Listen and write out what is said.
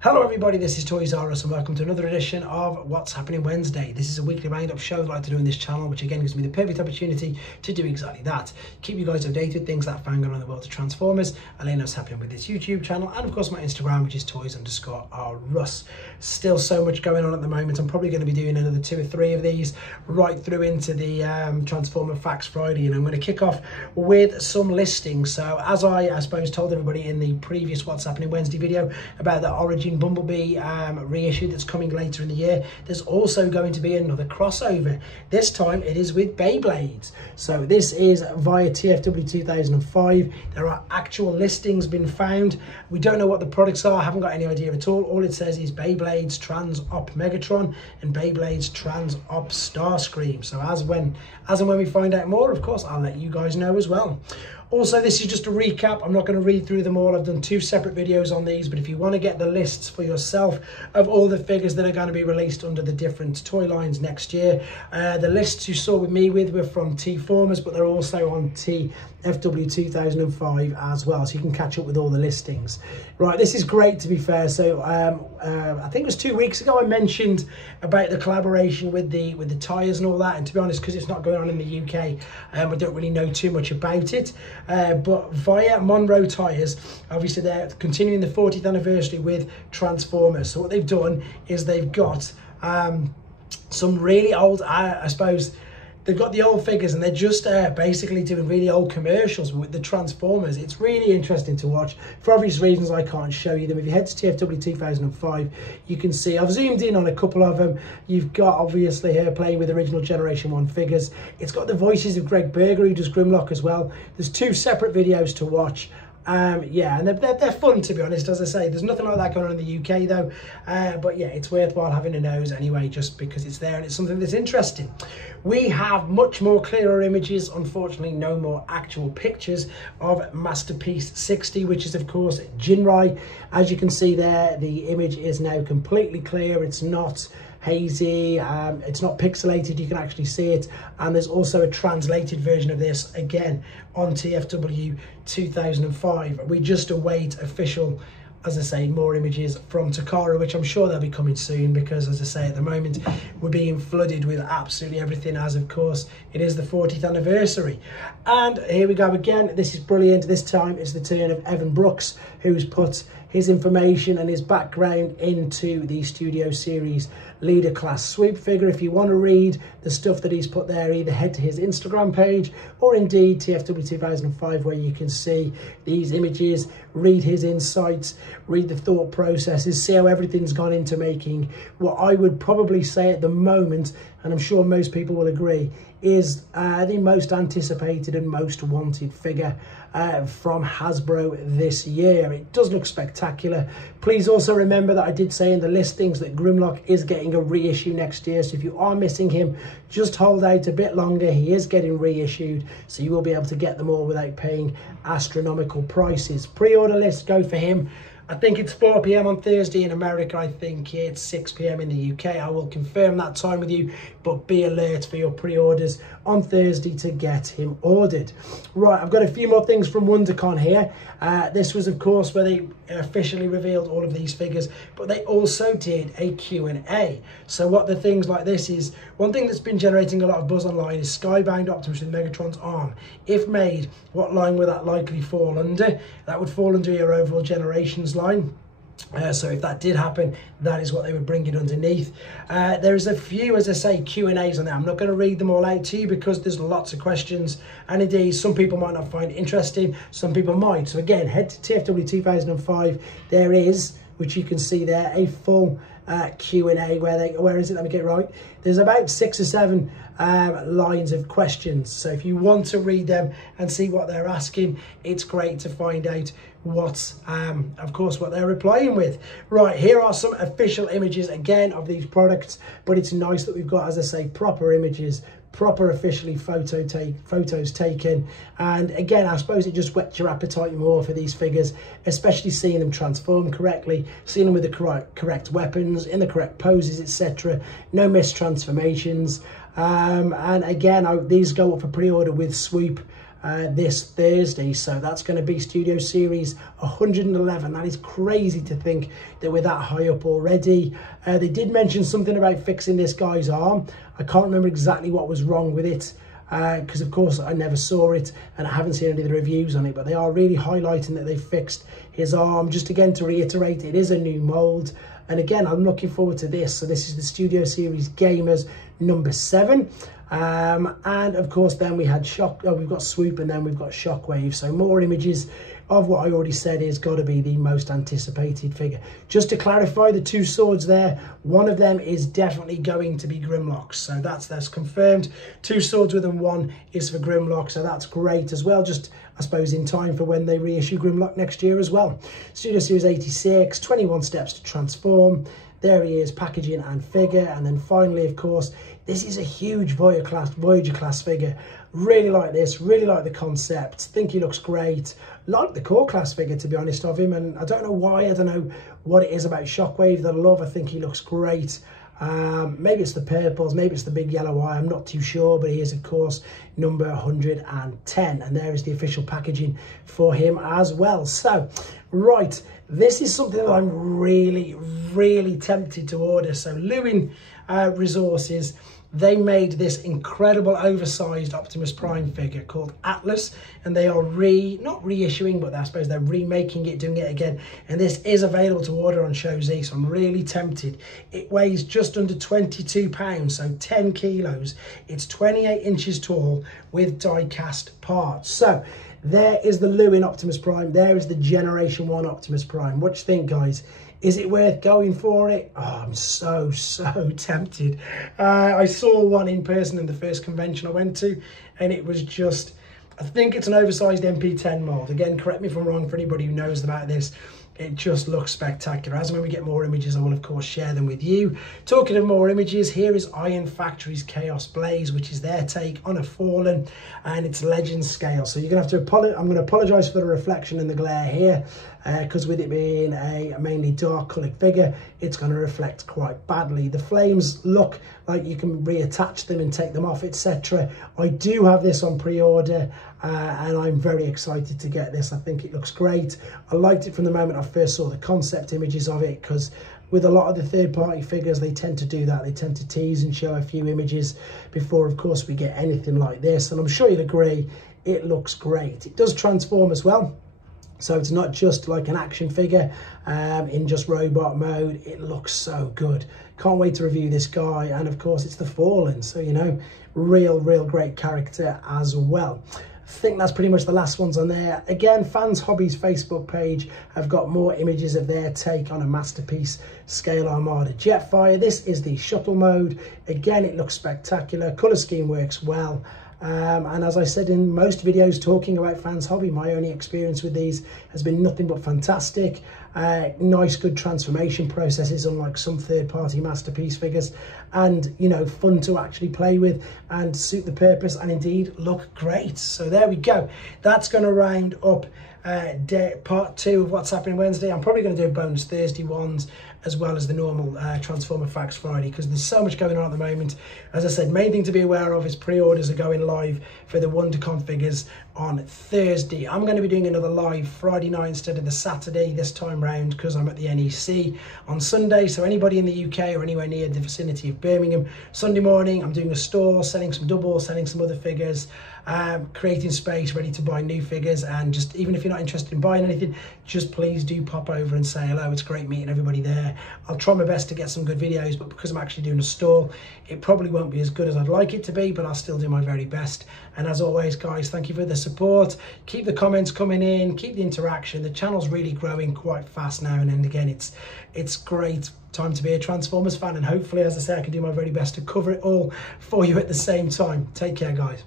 Hello everybody, this is Toys R Us and welcome to another edition of What's Happening Wednesday. This is a weekly roundup show that I like to do on this channel, which again gives me the perfect opportunity to do exactly that. Keep you guys updated with things that are going on in the world of Transformers, and let you know what's happening with this YouTube channel, and of course my Instagram, which is toys_rus. Still so much going on at the moment. I'm probably going to be doing another 2 or 3 of these right through into the Transformer Facts Friday, and I'm going to kick off with some listings. So as I suppose told everybody in the previous What's Happening Wednesday video about the Origin Bumblebee reissue that's coming later in the year, there's also going to be another crossover. This time it is with Beyblades. So this is via TFW 2005. There are actual listings been found. We don't know what the products are. I haven't got any idea at all. All it says is Beyblades Trans Op Megatron and Beyblades Trans Op Starscream. So as and when we find out more, of course, I'll let you guys know as well. Also, this is just a recap. I'm not going to read through them all. I've done 2 separate videos on these, but if you want to get the lists for yourself of all the figures that are going to be released under the different toy lines next year, the lists you saw with me were from T-Formers, but they're also on TFW 2005 as well, so you can catch up with all the listings. Right, this is great, to be fair. So I think it was 2 weeks ago I mentioned about the collaboration with the tyres and all that, and to be honest, because it's not going on in the UK, I don't really know too much about it. But via Monroe Tyres, obviously they're continuing the 40th anniversary with Transformers. So what they've done is they've got some really old, I suppose, they've got the old figures and they're just basically doing really old commercials with the Transformers. It's really interesting to watch. For obvious reasons, I can't show you them. If you head to TFW 2005, you can see, I've zoomed in on a couple of them. You've got, obviously, here playing with original Generation 1 figures. It's got the voices of Greg Berger, who does Grimlock as well. There's 2 separate videos to watch. Yeah, and they're fun, to be honest. As I say, there's nothing like that going on in the UK though, but yeah, it's worthwhile having a nose anyway, just because it's there and it's something that's interesting. We have much more clearer images, unfortunately no more actual pictures of Masterpiece 60, which is of course Jinrai. As you can see there, the image is now completely clear. It's not hazy, it's not pixelated, you can actually see it, and there's also a translated version of this again on TFW 2005. We just await official, as I say, more images from Takara, which I'm sure they'll be coming soon, because as I say, at the moment we're being flooded with absolutely everything, as of course it is the 40th anniversary. And here we go again. This is brilliant. This time it's the turn of Evan Brooks, who's put his information and his background into the Studio Series Leader Class Swoop figure. If you want to read the stuff that he's put there, either head to his Instagram page or indeed TFW 2005, where you can see these images, read his insights, read the thought processes, see how everything's gone into making what I would probably say at the moment, and I'm sure most people will agree, is the most anticipated and most wanted figure from Hasbro this year. It does look spectacular. Please also remember that I did say in the listings that Grimlock is getting a reissue next year, so if you are missing him, just hold out a bit longer. He is getting reissued, so you will be able to get them all without paying astronomical prices. Pre-order list go for him. I think it's 4 PM on Thursday in America. I think it's 6 PM in the UK. I will confirm that time with you, but be alert for your pre-orders on Thursday to get him ordered. Right, I've got a few more things from WonderCon here. This was, of course, where they officially revealed all of these figures, but they also did a Q&A. So what the things like this is, one thing that's been generating a lot of buzz online is Skybound Optimus with Megatron's arm. If made, what line would that likely fall under? That would fall under your overall Generations line. So if that did happen, that is what they would bring it underneath. There's a few, as I say, Q&As on there. I'm not going to read them all out to you because there's lots of questions, and indeed some people might not find it interesting, some people might. So again, head to TFW 2005. There is, which you can see there, a full Q&A where is it? Let me get it right. There's about 6 or 7 lines of questions. So if you want to read them and see what they're asking, it's great to find out what, of course, what they're replying with. Right, here are some official images again of these products, but it's nice that we've got, as I say, proper images, proper officially photos taken, and again, I suppose it just whets your appetite more for these figures, especially seeing them transform correctly, seeing them with the correct weapons in the correct poses, etc. No mistransformations. And again, these go up for pre-order with Swoop this Thursday. So that's going to be Studio Series 111. That is crazy to think that we're that high up already. They did mention something about fixing this guy's arm. I can't remember exactly what was wrong with it, because of course I never saw it and I haven't seen any of the reviews on it, but they are really highlighting that they fixed his arm. Just again to reiterate, it is a new mold, and again I'm looking forward to this. So this is the Studio Series Gamers number 7, and of course then we had we've got Swoop, and then we've got Shockwave. So more images of what I already said is got to be the most anticipated figure. Just to clarify, the 2 swords there, one of them is definitely going to be Grimlock, so that's confirmed. 2 swords with them, one is for Grimlock, so that's great as well, just I suppose in time for when they reissue Grimlock next year as well. Studio Series 86, 21 steps to transform. There he is, packaging and figure. And then finally, of course, this is a huge Voyager class figure. Really like this, really like the concept. Think he looks great. Like the core class figure, to be honest, of him. And I don't know why, I don't know what it is about Shockwave that I love. I think he looks great. Maybe it's the purples, maybe it's the big yellow eye, I'm not too sure, but he is of course number 110, and there is the official packaging for him as well. So right, this is something that I'm really tempted to order. So Lewin Resources, they made this incredible oversized Optimus Prime figure called Atlas, and they are not reissuing, but I suppose they're remaking it, doing it again, and this is available to order on ShowZ, so I'm really tempted. It weighs just under 22 pounds, so 10 kilos. It's 28 inches tall with die-cast parts. So there is the Lewin Optimus Prime, there is the Generation 1 Optimus Prime. What do you think, guys? Is it worth going for it? Oh, I'm so tempted. I saw one in person in the first convention I went to, and it was just, I think it's an oversized MP10 mold. Again, correct me if I'm wrong for anybody who knows about this. It just looks spectacular. As when we get more images, I will of course share them with you. Talking of more images, here is Iron Factory's Chaos Blaze, which is their take on a Fallen, and it's legend scale. So you're gonna have to I'm gonna apologize for the reflection and the glare here, because with it being a mainly dark colored figure, it's going to reflect quite badly. The flames look like you can reattach them and take them off, etc. I do have this on pre-order, and I'm very excited to get this. I think it looks great. I liked it from the moment I first saw the concept images of it, because with a lot of the third-party figures, they tend to do that. They tend to tease and show a few images before, of course, we get anything like this. And I'm sure you'll agree, it looks great. It does transform as well. So it's not just like an action figure in just robot mode. It looks so good. Can't wait to review this guy. And of course, it's the Fallen. So, you know, real great character as well. I think that's pretty much the last ones on there. Again, Fans Hobby's Facebook page have got more images of their take on a Masterpiece Scale Armada Jetfire. This is the shuttle mode. Again, it looks spectacular. Colour scheme works well. And as I said in most videos talking about Fans Hobby, my only experience with these has been nothing but fantastic. Nice, good transformation processes, unlike some third-party Masterpiece figures, and, you know, fun to actually play with and suit the purpose, and indeed look great. So there we go. That's going to round up part 2 of What's Happening Wednesday. I'm probably going to do bonus Thursday ones as well as the normal Transformer Facts Friday, because there's so much going on at the moment. As I said, main thing to be aware of is pre-orders are going live for the WonderCon figures on Thursday. I'm going to be doing another live Friday night instead of the Saturday this time round, because I'm at the NEC on Sunday. So anybody in the UK or anywhere near the vicinity of Birmingham, Sunday morning I'm doing a store, selling some doubles, selling some other figures, creating space ready to buy new figures. And just, even if you're not interested in buying anything, just please do pop over and say hello. It's great meeting everybody there. I'll try my best to get some good videos, but because I'm actually doing a stall, it probably won't be as good as I'd like it to be, but I'll still do my very best. And as always, guys, thank you for the support. Keep the comments coming in, keep the interaction. The channel's really growing quite fast now, and again, it's great time to be a Transformers fan, and hopefully, as I say, I can do my very best to cover it all for you at the same time. Take care, guys.